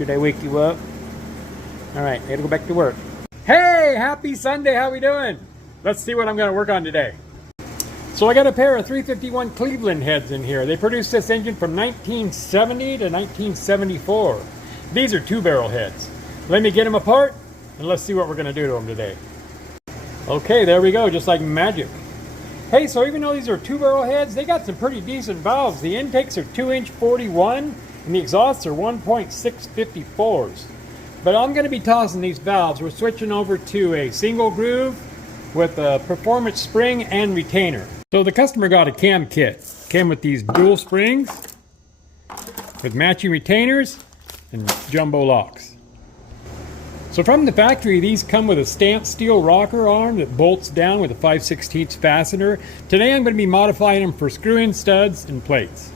Did I wake you up? All right, I gotta go back to work. Hey, happy Sunday, how we doing? Let's see what I'm gonna work on today. So I got a pair of 351 Cleveland heads in here. They produced this engine from 1970 to 1974. These are 2-barrel heads. Let me get them apart and let's see what we're gonna do to them today. Okay, there we go, just like magic. Hey, so even though these are 2-barrel heads, they got some pretty decent valves. The intakes are 2-inch 41 and the exhausts are 1.654s. But I'm going to be tossing these valves. We're switching over to a single groove with a performance spring and retainer. So the customer got a cam kit. Came with these dual springs with matching retainers and jumbo locks. So from the factory, these come with a stamped steel rocker arm that bolts down with a 5/16 fastener. Today I'm going to be modifying them for screw-in studs and plates.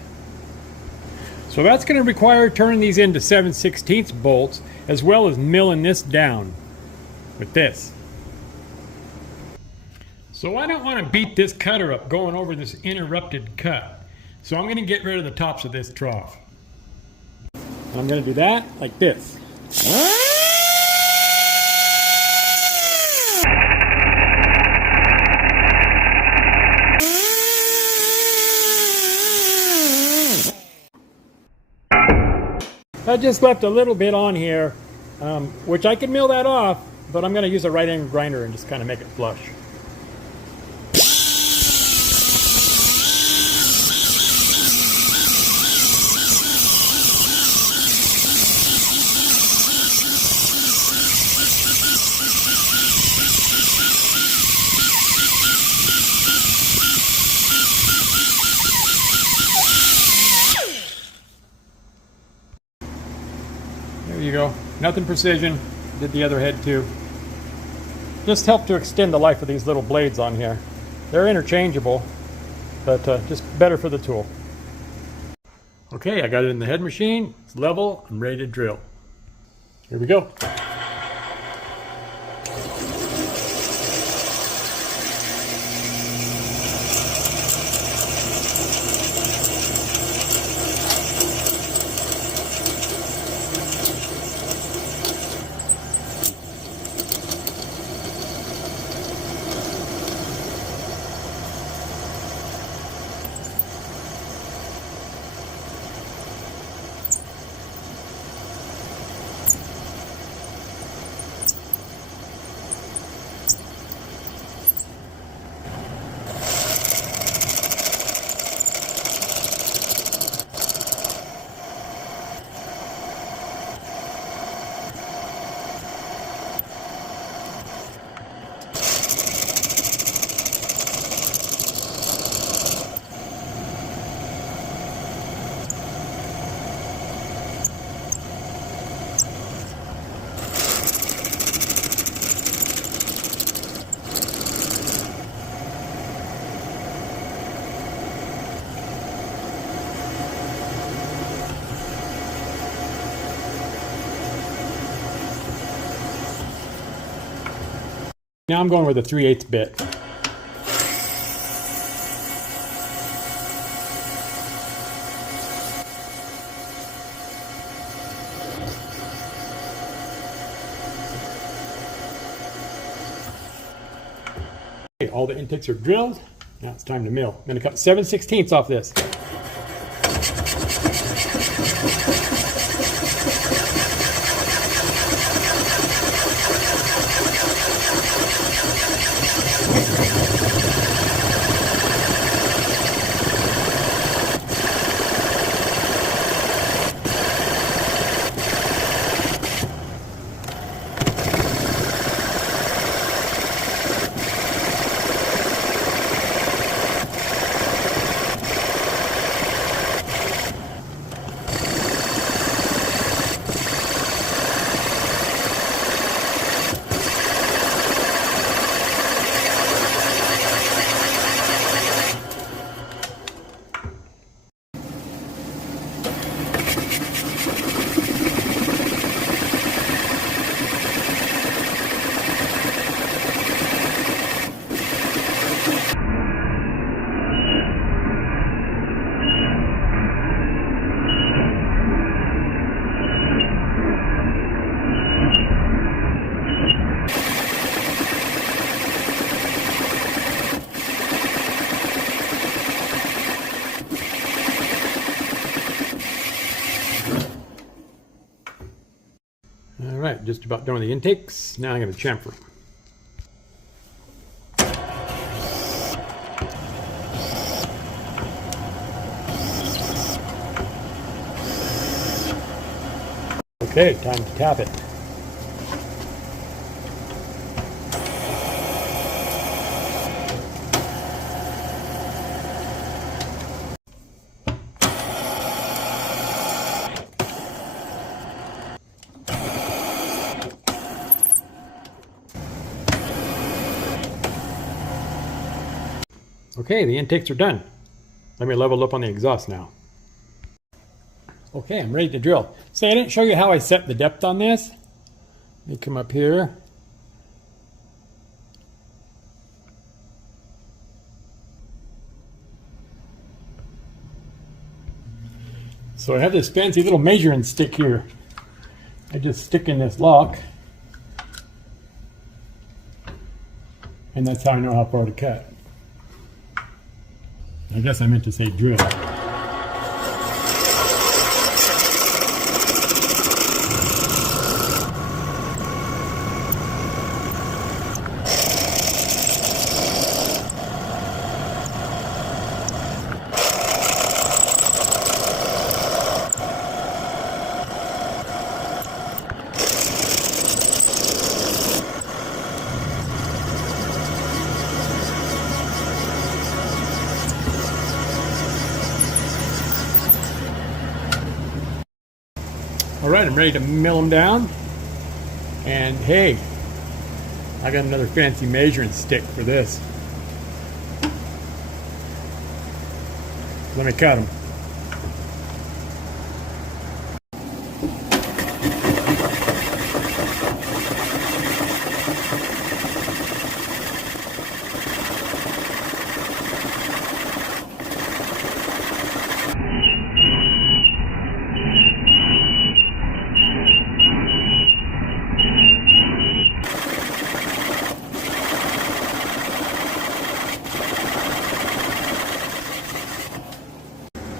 So that's going to require turning these into 7/16 bolts, as well as milling this down with this. So I don't want to beat this cutter up going over this interrupted cut. So I'm going to get rid of the tops of this trough. And I'm going to do that like this. I just left a little bit on here, which I can mill that off, but I'm going to use a right angle grinder and just kind of make it flush. There you go. Nothing precision. Did the other head too. Just help to extend the life of these little blades on here. They're interchangeable, but just better for the tool. Okay, I got it in the head machine. It's level. I'm ready to drill. Here we go. Now I'm going with a 3/8 bit. Okay, all the intakes are drilled. Now it's time to mill. I'm going to cut 7/16 off this. right, just about done with the intakes. Now I'm going to chamfer them. Okay, time to tap it. Okay, the intakes are done. Let me level up on the exhaust now. Okay, I'm ready to drill. Say, I didn't show you how I set the depth on this. Let me come up here. So I have this fancy little measuring stick here. I just stick in this lock. And that's how I know how far to cut. I guess I meant to say drill. All right, I'm ready to mill them down. And hey, I got another fancy measuring stick for this. Let me cut them.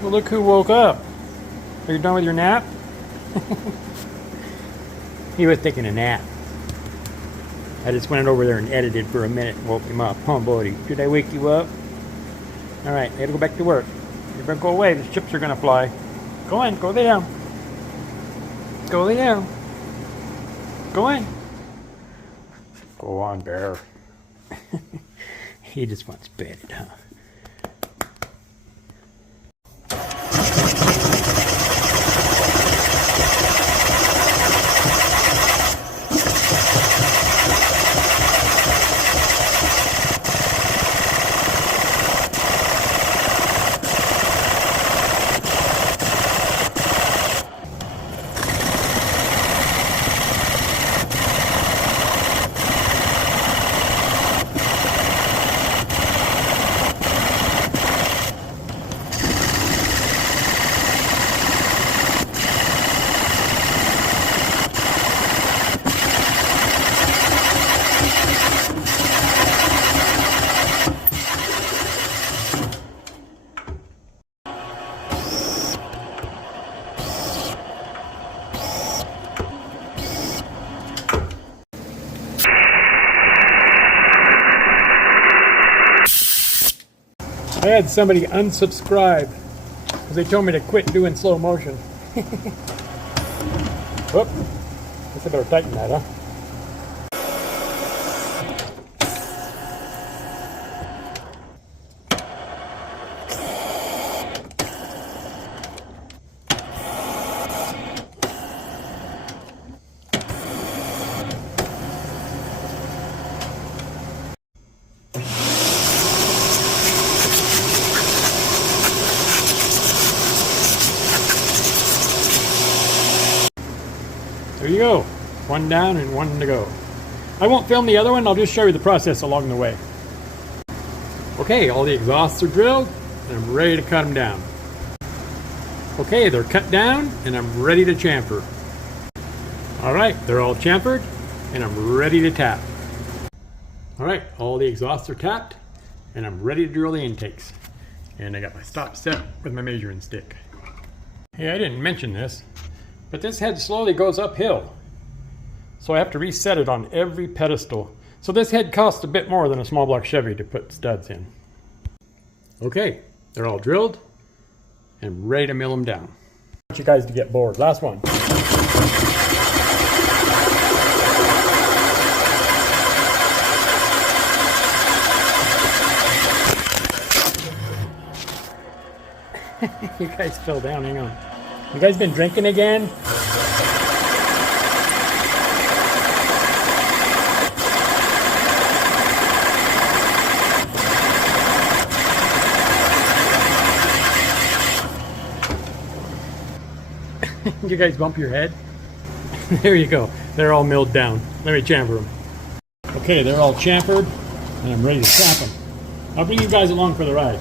Well, look who woke up. Are you done with your nap? He was taking a nap. I just went over there and edited for a minute and woke him up. Huh, buddy? Did I wake you up? All right, I gotta go back to work. You better go away. The chips are gonna fly. Go on, go lay down. Go lay down. Go on. Go on, bear. He just wants bedded, huh? I had somebody unsubscribe because they told me to quit doing slow motion. Whoop. Guess I better tighten that, huh? There you go. One down and one to go. I won't film the other one. I'll just show you the process along the way. Okay, all the exhausts are drilled and I'm ready to cut them down. Okay, they're cut down and I'm ready to chamfer. All right, they're all chamfered and I'm ready to tap. All right, all the exhausts are tapped and I'm ready to drill the intakes. And I got my stop set with my measuring stick. Hey, I didn't mention this, but this head slowly goes uphill. so I have to reset it on every pedestal. So this head costs a bit more than a small block Chevy to put studs in. Okay, they're all drilled and ready to mill them down. I want you guys to get bored. Last one. You guys fell down, hang on. You guys been drinking again? You guys bump your head? There you go. They're all milled down. Let me chamfer them. Okay, they're all chamfered, and I'm ready to trap them. I'll bring you guys along for the ride.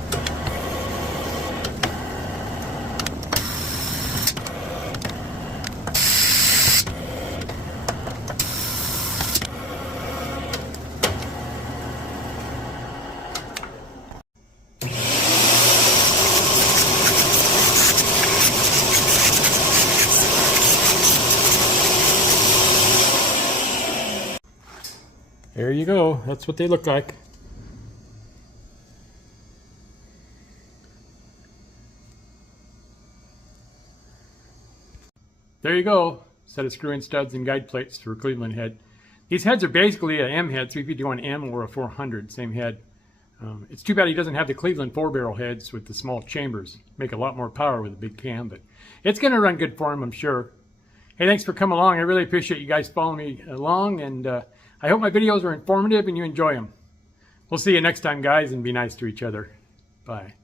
There you go. That's what they look like. There you go. Set of screw-in studs and guide plates for a Cleveland head. These heads are basically an M head, 351M or a 400, same head. It's too bad he doesn't have the Cleveland 4-barrel heads with the small chambers. Make a lot more power with a big cam, but it's going to run good for him, I'm sure. Hey, thanks for coming along. I really appreciate you guys following me along, and I hope my videos are informative and you enjoy them. We'll see you next time, guys, and be nice to each other. Bye.